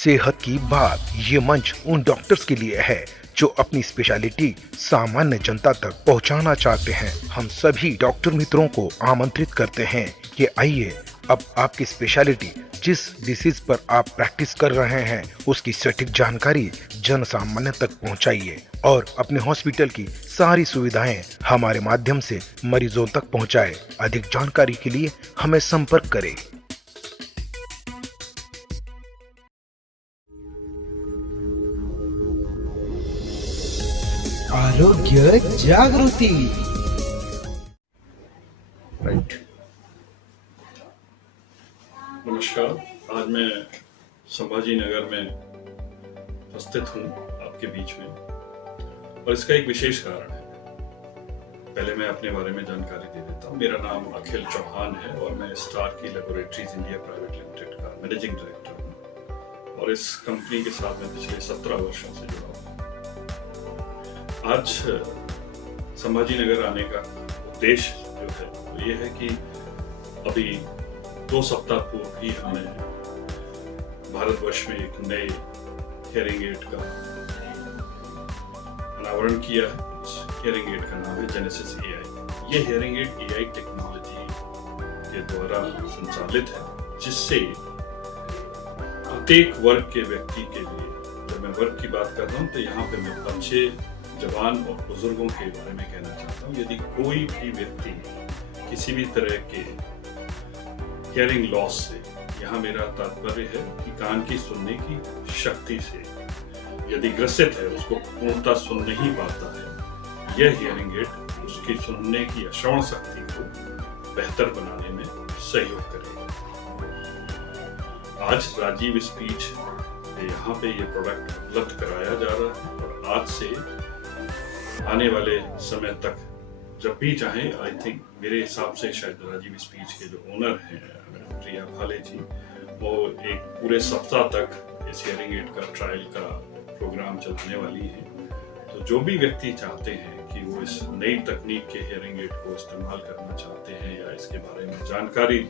सेहत की बात ये मंच उन डॉक्टर्स के लिए है जो अपनी स्पेशलिटी सामान्य जनता तक पहुंचाना चाहते हैं। हम सभी डॉक्टर मित्रों को आमंत्रित करते हैं कि आइए अब आपकी स्पेशलिटी जिस डिसीज पर आप प्रैक्टिस कर रहे हैं उसकी सटीक जानकारी जन सामान्य तक पहुंचाइए और अपने हॉस्पिटल की सारी सुविधाएं हमारे माध्यम से मरीजों तक पहुंचाएं। अधिक जानकारी के लिए हमें संपर्क करें। आरोग्य जागृति। राइट। नमस्कार, आज मैं संभाजी नगर में उपस्थित हूँ आपके बीच में और इसका एक विशेष कारण है। पहले मैं अपने बारे में जानकारी दे देता हूँ। मेरा नाम अखिल चौहान है और मैं स्टार की लैबोरेटरीज इंडिया प्राइवेट लिमिटेड का मैनेजिंग डायरेक्टर हूँ और इस कंपनी के साथ मैं पिछले 17 वर्षों से जुड़ा हूँ। आज संभाजी नगर आने का उद्देश्य जो है वो ये है कि अभी 2 सप्ताह पूर्व ही हमने भारतवर्ष में एक नए हियरिंग एड का अनावरण किया है। इस हियरिंग एड का नाम है जेनेसिस AI। ये हियरिंग एड AI टेक्नोलॉजी के द्वारा संचालित है, जिससे प्रत्येक वर्ग के व्यक्ति के लिए, जब मैं वर्ग की बात कर रहा हूँ तो यहाँ पे मैं बच्चे, जवान और बुजुर्गों के बारे में कहना चाहता हूँ। यदि कोई भी व्यक्ति किसी भी तरह के हियरिंग लॉस से, यहाँ मेरा तात्पर्य है कि कान की सुनने की शक्ति से यदि ग्रसित है, उसको पूर्णतः सुन नहीं पाता है, यह हियरिंग एड उसकी सुनने की श्रवण शक्ति को बेहतर बनाने में सहयोग करेगा। आज राजीव स्पीच यहाँ पे ये प्रोडक्ट उपलब्ध कराया जा रहा है और आज से आने वाले समय तक जब भी चाहें, आई थिंक मेरे हिसाब से शायद राजीव स्पीच के जो ओनर हैं प्रिया भाले जी, वो एक पूरे सप्ताह तक इस हियरिंग एड का ट्रायल का प्रोग्राम चलाने वाली है। तो जो भी व्यक्ति चाहते हैं कि वो इस नई तकनीक के हियरिंग एड को इस्तेमाल करना चाहते हैं या इसके बारे में जानकारी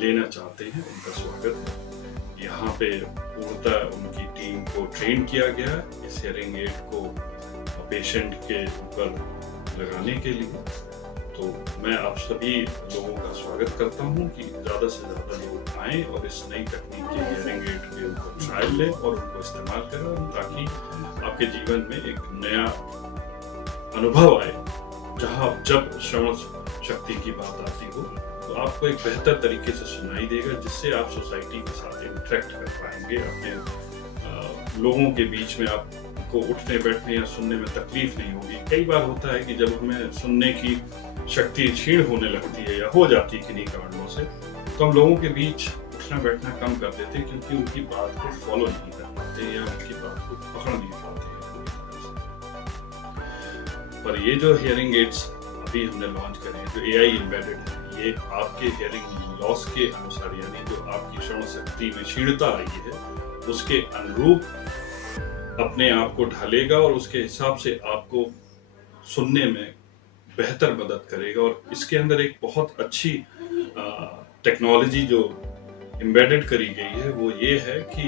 लेना चाहते हैं, उनका स्वागत है। यहाँ पे पूर्णतः उनकी टीम को ट्रेन किया गया है इस हियरिंग एड को पेशेंट के ऊपर लगाने के लिए। तो मैं आप सभी लोगों का स्वागत करता हूं कि ज़्यादा से ज़्यादा लोग आएं और इस नई तकनीक के हियरिंग एड के ऊपर ट्रायल लें और उनको इस्तेमाल करें, ताकि आपके जीवन में एक नया अनुभव आए। जहां जब श्रवण शक्ति की बात आती हो तो आपको एक बेहतर तरीके से सुनाई देगा, जिससे आप सोसाइटी के साथ इंटरेक्ट कर पाएंगे। अपने लोगों के बीच में आपको उठने बैठने या सुनने में तकलीफ नहीं होगी। कई बार होता है कि जब हमें सुनने की शक्ति क्षीण होने लगती है या हो जाती है किन्हीं कारणों से, तो हम लोगों के बीच उठना बैठना कम कर देते हैं, क्योंकि उनकी बात को फॉलो नहीं कर पाते या उनकी बात को पकड़ नहीं पाते हैं। पर ये जो हियरिंग एड्स अभी हमने लॉन्च करे हैं, जो AI एम्बेडेड है, ये आपके हियरिंग लॉस के अनुसार, यानी जो आपकी श्रवण शक्ति में क्षीणता आई है उसके अनुरूप अपने आप को ढालेगा और उसके हिसाब से आपको सुनने में बेहतर मदद करेगा। और इसके अंदर एक बहुत अच्छी टेक्नोलॉजी जो एम्बेडेड करी गई है वो ये है कि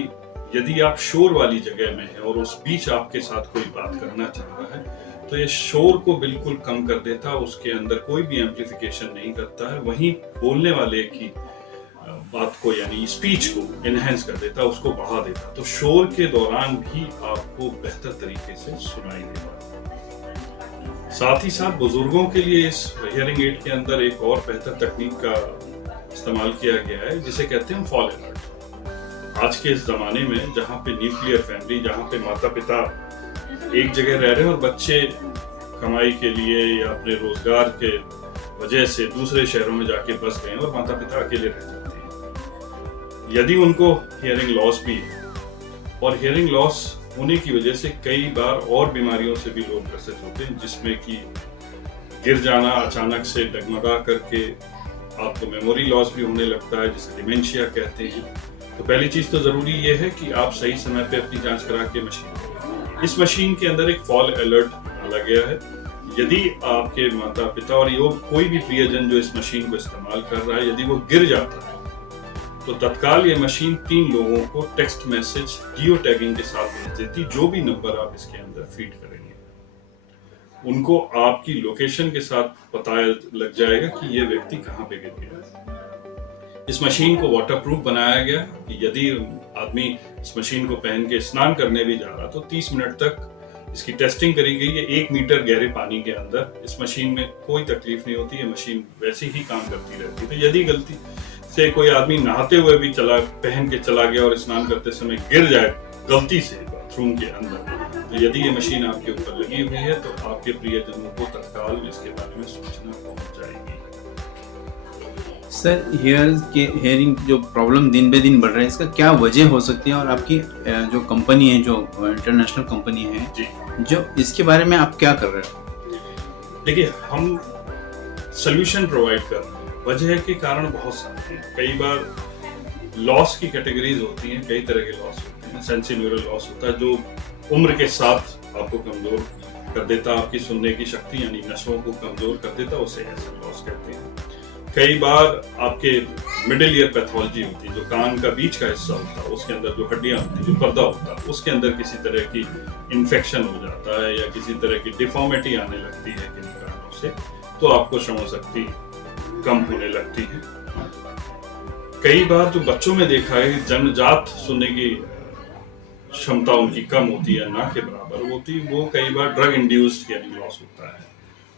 यदि आप शोर वाली जगह में हैं और उस बीच आपके साथ कोई बात करना चाह रहा है, तो ये शोर को बिल्कुल कम कर देता है, उसके अंदर कोई भी एम्प्लीफिकेशन नहीं करता है। वहीं बोलने वाले की बात को, यानी स्पीच को एनहेंस कर देता, उसको बढ़ा देता, तो शोर के दौरान भी आपको बेहतर तरीके से सुनाई देगा। साथ ही साथ बुजुर्गों के लिए इस हियरिंग एड के अंदर एक और बेहतर तकनीक का इस्तेमाल किया गया है, जिसे कहते हैं फॉल अलर्ट। आज के इस जमाने में जहाँ पे न्यूक्लियर फैमिली, जहाँ पे माता पिता एक जगह रह रहे हैं और बच्चे कमाई के लिए या अपने रोजगार के वजह से दूसरे शहरों में जाके बस गए और माता पिता अकेले रह जाते हैं, यदि उनको हियरिंग लॉस भी है, और हियरिंग लॉस होने की वजह से कई बार और बीमारियों से भी लोग ग्रसित होते हैं, जिसमें कि गिर जाना, अचानक से डगमगा करके आपको मेमोरी लॉस भी होने लगता है, जिसे डिमेंशिया कहते हैं। तो पहली चीज तो जरूरी ये है कि आप सही समय पे अपनी जांच करा के मशीन, इस मशीन के अंदर एक फॉल अलर्ट डाला गया है। यदि आपके माता पिता और कोई भी प्रियजन जो इस मशीन को इस्तेमाल कर रहा है, यदि वो गिर जाता है तो तत्काल ये मशीन 3 लोगों को टेक्स्ट मैसेज जियो टैगिंग के साथ भेज देती। जो भी नंबर आप इसके अंदर फीड करेंगे उनको आपकी लोकेशन के साथ पता लग जाएगा कि ये व्यक्ति कहाँ पे गिर गया। इस मशीन को वाटरप्रूफ बनाया गया कि यदि आदमी इस मशीन को पहन के स्नान करने भी जा रहा तो 30 मिनट तक इसकी टेस्टिंग करी गई है। 1 मीटर गहरे पानी के अंदर इस मशीन में कोई तकलीफ नहीं होती है, मशीन वैसे ही काम करती रहती है। तो यदि गलती से कोई आदमी नहाते हुए भी पहन के चला गया और स्नान करते समय गिर जाए गलती से बाथरूम के अंदर, तो यदि ये मशीन आपके ऊपर लगी हुई है तो आपके प्रियजनों को तत्काल इसके बारे में सूचना पहुंच जाएगी। सर, हेयरिंग जो प्रॉब्लम दिन बे दिन बढ़ रहा है, इसका क्या वजह हो सकती है? और आपकी जो कंपनी है, जो इंटरनेशनल कंपनी है जी, जो इसके बारे में आप क्या कर रहे हो? देखिए, हम सोल्यूशन प्रोवाइड कर रहे हैं। वजह के कारण बहुत सारे हैं। कई बार लॉस की कैटेगरीज होती हैं, कई तरह के लॉस होते हैं। सेंसोरियल लॉस होता है जो उम्र के साथ आपको कमजोर कर देता, आपकी सुनने की शक्ति यानी नसों को कमजोर कर देता, उसे ऐसे लॉस कहते हैं। कई बार आपके मिडिल ईयर पैथोलॉजी होती है, जो कान का बीच का हिस्सा होता है, उसके अंदर जो हड्डियां होती हैं, जो पर्दा होता है, उसके अंदर किसी तरह की इन्फेक्शन हो जाता है या किसी तरह की डिफॉर्मिटी आने लगती है किन्हीं कारणों से, तो आपको श्रवण शक्ति कम होने लगती है। कई बार जो बच्चों में देखा है जन्मजात सुनने की क्षमता उनकी कम होती है, ना के बराबर होती, वो कई बार ड्रग इंड्यूस्ड यानी लॉस होता है।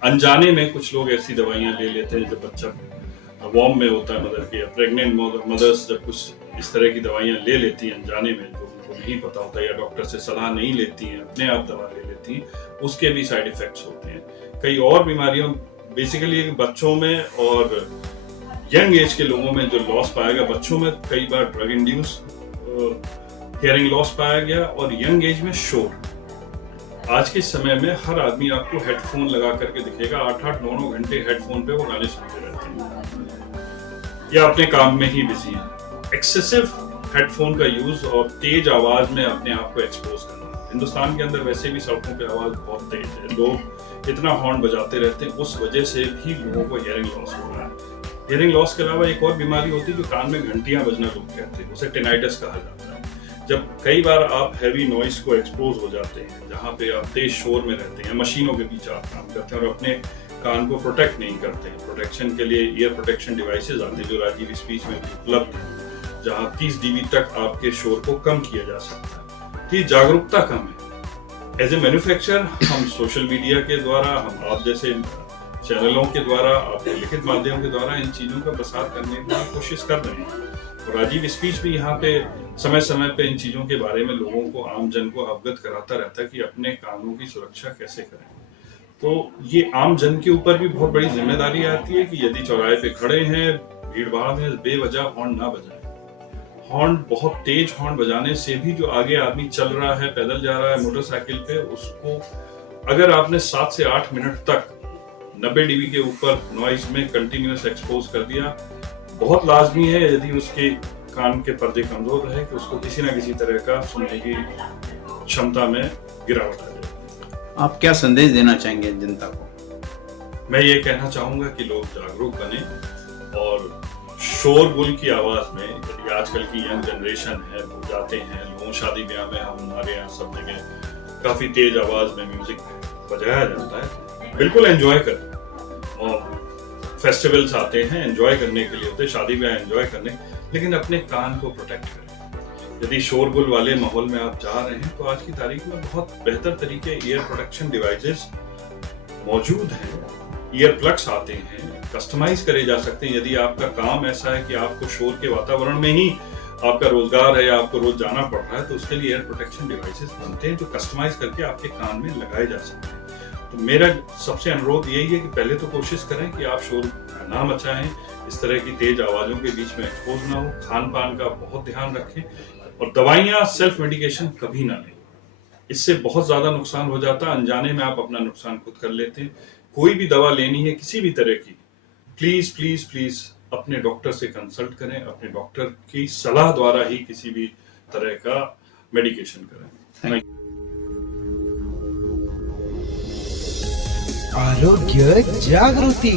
अनजाने में कुछ लोग ऐसी दवाइयां ले लेते हैं, जब बच्चा वॉर्म में होता है मदर के, या प्रेग्नेंट मदर्स जब कुछ इस तरह की दवाइयां ले लेती हैं अनजाने में, जो उनको नहीं पता होता या डॉक्टर से सलाह नहीं लेती हैं, अपने आप दवा ले लेती हैं, उसके भी साइड इफेक्ट्स होते हैं। कई और बीमारियों, बेसिकली बच्चों में और यंग एज के लोगों में जो लॉस पाया गया, बच्चों में कई बार ड्रग इंड्यूस हियरिंग लॉस पाया गया, और यंग एज में शोर। आज के समय में हर आदमी आपको हेडफोन लगा करके दिखेगा, 8-8, 9-9 घंटे हेडफोन पे वो गाने सुनते रहते हैं या अपने काम में ही बिजी हैं। एक्सेसिव हेडफोन का यूज और तेज आवाज में अपने आप को एक्सपोज करना। हिंदुस्तान के अंदर वैसे भी सड़कों पे आवाज बहुत तेज है, लोग इतना हॉर्न बजाते रहते हैं, उस वजह से भी लोगों को हियरिंग लॉस हो रहा है। हियरिंग लॉस के अलावा एक और बीमारी होती है जो कान में घंटियां बजना लोग कहते हैं, उसे टिनाइटिस कहा जाता है। जब कई बार आप हैवी नॉइस को एक्सपोज हो जाते हैं, जहाँ पे आप तेज शोर में रहते हैं, मशीनों के बीच आप काम करते हैं और अपने कान को प्रोटेक्ट नहीं करते हैं। प्रोटेक्शन के लिए ईयर प्रोटेक्शन डिवाइसेस आते हैं जो राजीव स्पीच में उपलब्ध है, जहाँ 30 dB तक आपके शोर को कम किया जा सकता है। तो ये जागरूकता कम है। एज ए मैन्युफैक्चरर हम सोशल मीडिया के द्वारा, हम आप जैसे चैनलों के द्वारा, आपके लिखित माध्यम के द्वारा इन चीजों का प्रसार करने की कोशिश कर रहे हैं। और राजीव स्पीच भी यहाँ पे समय समय पे इन चीजों के बारे में लोगों को, आम जन को अवगत कराता रहता है कि अपने कानों की सुरक्षा कैसे करें। तो ये आम जन के ऊपर भी बहुत बड़ी जिम्मेदारी आती है कि यदि चौराहे पे खड़े हैं, भीड़ भाड़ में, बेवजह हॉर्न ना बजाएं। हॉर्न, बहुत तेज हॉर्न बजाने से भी जो आगे आदमी चल रहा है, पैदल जा रहा है, मोटरसाइकिल पे, उसको अगर आपने 7 से 8 मिनट तक 90 dB के ऊपर नॉइज में कंटिन्यूअस एक्सपोज कर दिया, बहुत लाजमी है यदि उसके कान के पर्दे कमजोर रहे कि उसको किसी ना किसी तरह का सुनने की क्षमता में गिरावट आ जाए। आप क्या संदेश देना चाहेंगे जनता को? मैं ये कहना चाहूंगा कि लोग जागरूक बने और शोरगुल की आवाज में, यदि आजकल की यंग जनरेशन है, वो जाते हैं लोगों शादी ब्याह में, हमारे यहाँ सब जगह काफी तेज आवाज में म्यूजिक बजाया जाता है, बिल्कुल एंजॉय करें। और फेस्टिवल्स आते हैं एंजॉय करने के लिए होते हैं, शादी ब्याह एंजॉय करने, लेकिन अपने कान को प्रोटेक्ट करें। यदि शोरगुल वाले माहौल में आप जा रहे हैं तो आज की तारीख में बहुत बेहतर तरीके ईयर प्रोटेक्शन डिवाइसेस मौजूद हैं। ईयर प्लग्स आते हैं, कस्टमाइज करे जा सकते हैं। यदि आपका काम ऐसा है कि आपको शोर के वातावरण में ही आपका रोजगार है या आपको रोज जाना पड़ रहा है, तो उसके लिए ईयर प्रोटेक्शन डिवाइसेस बनते हैं जो कस्टमाइज करके आपके कान में लगाए जा सकते हैं। तो मेरा सबसे अनुरोध यही है कि पहले तो कोशिश करें कि आप शोर ना मचाएं, इस तरह की तेज आवाजों के बीच में एक्सपोज ना हो, खान पान का बहुत ध्यान रखें, और दवाइयां, सेल्फ मेडिकेशन कभी ना लें। इससे बहुत ज्यादा नुकसान हो जाता है, अनजाने में आप अपना नुकसान खुद कर लेते हैं। कोई भी दवा लेनी है किसी भी तरह की, प्लीज प्लीज प्लीज अपने डॉक्टर से कंसल्ट करें, अपने डॉक्टर की सलाह द्वारा ही किसी भी तरह का मेडिकेशन करें। आरोग्य जागृति।